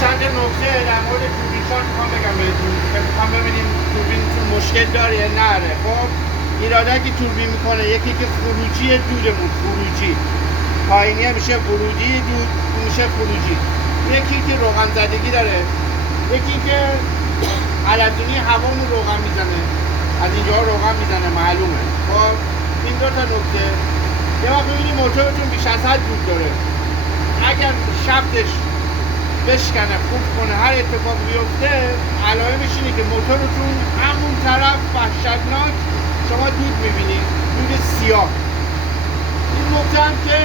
چند نکته در مورد توربین‌شار میخوام بگم بهتون که میخوام ببینیم توربینتون مشکل داره یا نره. خب ایراده که توربین میکنه، یکی که خروجی دودمون، خروجی پایینی میشه ورودی دود، میشه خروجی. یکی که روغن زدگی داره، یکی که حلزونی هوامون روغن میزنه، از اینجا روغن میزنه معلومه. خب این دو تا نکته. یه وقت ببینید موتورتون بیش از حد دود داره، اگر شفتش بشکنه، خورد کنه، هر اتفاق بیفته، علائمش اینه که موتورتون همون طرف وحشتناک شما دود میبینید، دود سیاه. این نکته هم که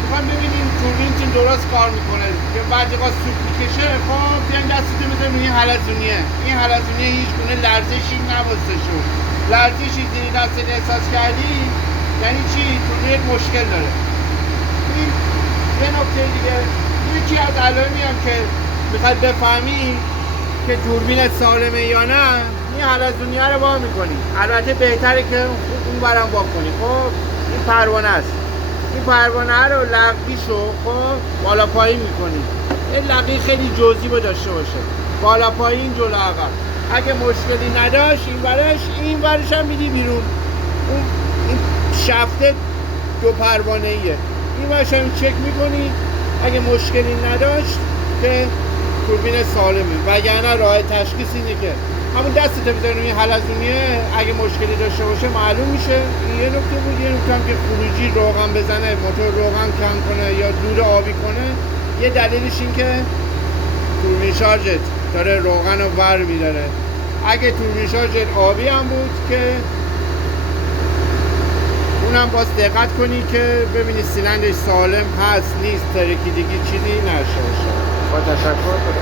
میخوایم ببینیم توربینتون درست کار میکنه که بعضی وقتا سوت میکشه. خب بیاین دستتون بزنید این حلزونیه، این حلزونیه هیچ گونه لرزشی نبسته شد، لرزشی زیر دستت احساس کردی یعنی چی؟ توربینت مشکل داره. این یه نکته دیگه. یکی از علائمی هم که میخواد بفهمی که توربینت سالمه یا نه، این حلزونیه رو وا میکنی. البته بهتره که اون برم وا کنی. خب این پروانه است، این پروانه رو لقیشو خب بالا پایین میکنی. این لقی خیلی جزئی با داشته باشه، بالا پایین جلو عقب. اگه مشکلی نداشت این ورش هم میدی بیرون. این شفته دو پروانه ایه، این ورش هم چک میکنی. اگه مشکلی نداشت که توربین سالمه، وگرنه راه تشخیص اینه که همون دستت بزنی روی حلزونیه. اگه مشکلی داشته باشه معلوم میشه. این یه نکته بود. یه نکته هم که خروجی روغن بزنه، موتور روغن کم کنه یا دود آبی کنه، یه دلیلش این که توربین شارژت داره روغن رو ور میداره. اگه توربین شارژت آبی هم بود که اونم باز دقت کنی که ببینی سیلندرش سالم هست نیست، ترکیدگی چیزی نشه. با تشکر.